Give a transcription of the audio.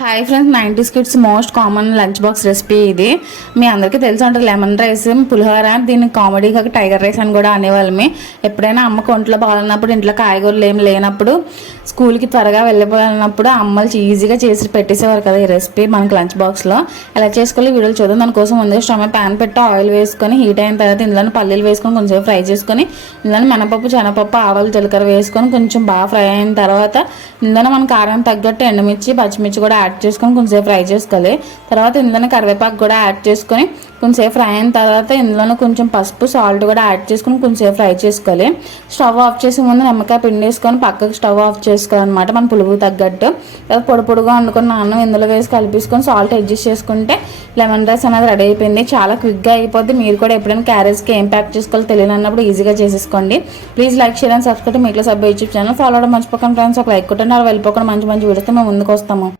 Hi friends, 90s kids most common lunch box recipe ఇది. మీ అందరికీ తెలిసి ఉంటుంది, లెమన్ రైస్, పులిహోర. దీన్ని కామెడీగా టైగర్ రైస్ అని కూడా అనేవాళ్ళమే. ఎప్పుడైనా అమ్మకు ఒంట్లో బాగాలేనప్పుడు, ఇంట్లో కాయగూరలు ఏమి లేనప్పుడు, స్కూల్కి త్వరగా వెళ్ళిపోయినప్పుడు అమ్మలు ఈజీగా చేసి పెట్టేసేవారు కదా ఈ రెసిపీ మనకి లంచ్ బాక్స్లో. ఎలా చేసుకోవాలి వీడియోలు చూద్దాం. దానికోసం ముందుగా స్టవ్ మీద ప్యాన్ పెట్టి ఆయిల్ వేసుకొని హీట్ అయిన తర్వాత ఇందులో పల్లీలు వేసుకొని కొంచెం ఫ్రై చేసుకొని, ఇందులో మినపప్పు, శనగపప్పు, ఆవాలు, జీలకర్ర వేసుకొని కొంచెం బాగా ఫ్రై అయిన తర్వాత ఇందులో మన కారం తగ్గట్టు ఎండుమిర్చి, పచ్చిమిర్చి కూడా యాడ్ చేసుకొని కొంచెంసేపు ఫ్రై చేసుకోవాలి. తర్వాత ఇందులో కరివేపాకు కూడా యాడ్ చేసుకొని కొంచెంసేపు ఫ్రై అయిన తర్వాత ఇందులో కొంచెం పసుపు, సాల్ట్ కూడా యాడ్ చేసుకొని కొంచెంసేపు ఫ్రై చేసుకోవాలి. స్టవ్ ఆఫ్ చేసే ముందు నిమ్మకాయ పిండి వేసుకొని పక్కకు స్టవ్ ఆఫ్ చేసుకోవాలన్నమాట, మన పులుపు తగ్గట్టు. తర్వాత పొడి పొడిగా వండుకున్న అన్నం ఇందులో వేసి కలిపేసుకొని సాల్ట్ అడ్జస్ట్ చేసుకుంటే లెమన్ రైస్ అనేది రెడీ అయిపోయింది. చాలా క్విక్గా అయిపోద్ది. మీరు కూడా ఎప్పుడైనా క్యారెట్స్కి ఏం ప్యాక్ చేసుకోవాలో తెలియనప్పుడు ఈజీగా చేసేసుకోండి. Please like, share and subscribe. మీట్లో సబ్బు యూట్యూబ్ ఛానల్ ఫాలో అవడం మర్చిపోకండి ఫ్రెండ్స్. ఒక లైక్ కొట్టండి, అలా వెళ్ళిపోకుండా మంచి మంచి వీడియోతో మేము ముందుకు వస్తాము.